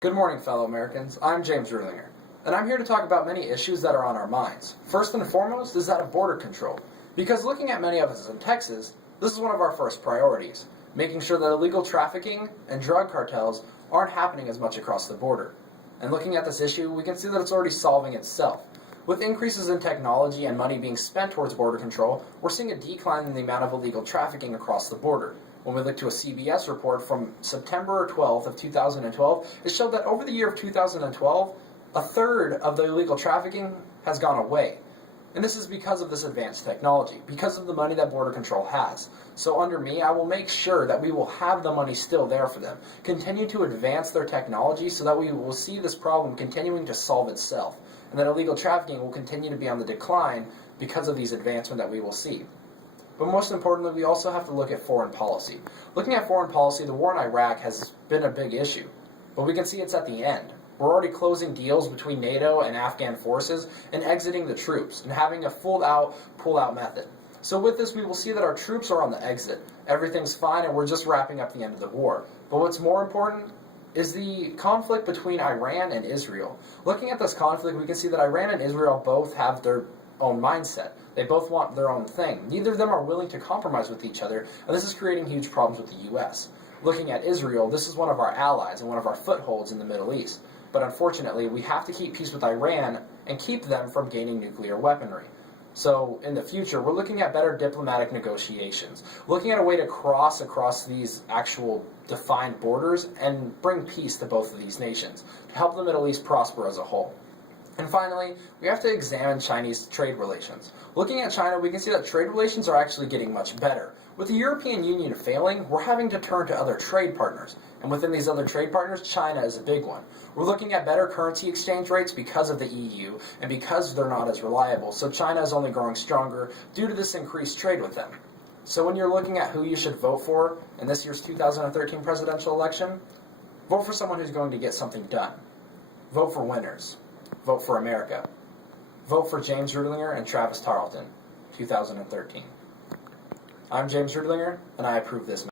Good morning, fellow Americans. I'm James Rulinger, and I'm here to talk about many issues that are on our minds. First and foremost is that of border control, because looking at many of us in Texas, this is one of our first priorities, making sure that illegal trafficking and drug cartels aren't happening as much across the border. And looking at this issue, we can see that it's already solving itself. With increases in technology and money being spent towards border control, we're seeing a decline in the amount of illegal trafficking across the border. When we look to a CBS report from September 12th of 2012, it showed that over the year of 2012, a third of the illegal trafficking has gone away. And this is because of this advanced technology, because of the money that Border Control has. So under me, I will make sure that we will have the money still there for them, continue to advance their technology so that we will see this problem continuing to solve itself, and that illegal trafficking will continue to be on the decline because of these advancements that we will see. But most importantly, we also have to look at foreign policy. Looking at foreign policy, the war in Iraq has been a big issue, but we can see it's at the end. We're already closing deals between NATO and Afghan forces and exiting the troops and having a full-out, pull-out method. So with this, we will see that our troops are on the exit. Everything's fine and we're just wrapping up the end of the war. But what's more important is the conflict between Iran and Israel. Looking at this conflict, we can see that Iran and Israel both have their own mindset. They both want their own thing. Neither of them are willing to compromise with each other, and this is creating huge problems with the U.S. Looking at Israel, this is one of our allies and one of our footholds in the Middle East. But unfortunately, we have to keep peace with Iran and keep them from gaining nuclear weaponry. So in the future, we're looking at better diplomatic negotiations, looking at a way to cross across these actual defined borders and bring peace to both of these nations, to help the Middle East prosper as a whole. And finally, we have to examine Chinese trade relations. Looking at China, we can see that trade relations are actually getting much better. With the European Union failing, we're having to turn to other trade partners. And within these other trade partners, China is a big one. We're looking at better currency exchange rates because of the EU and because they're not as reliable. So China is only growing stronger due to this increased trade with them. So when you're looking at who you should vote for in this year's 2013 presidential election, vote for someone who's going to get something done. Vote for winners. Vote for America. Vote for James Rulinger and Travis Tarleton, 2013. I'm James Rulinger, and I approve this.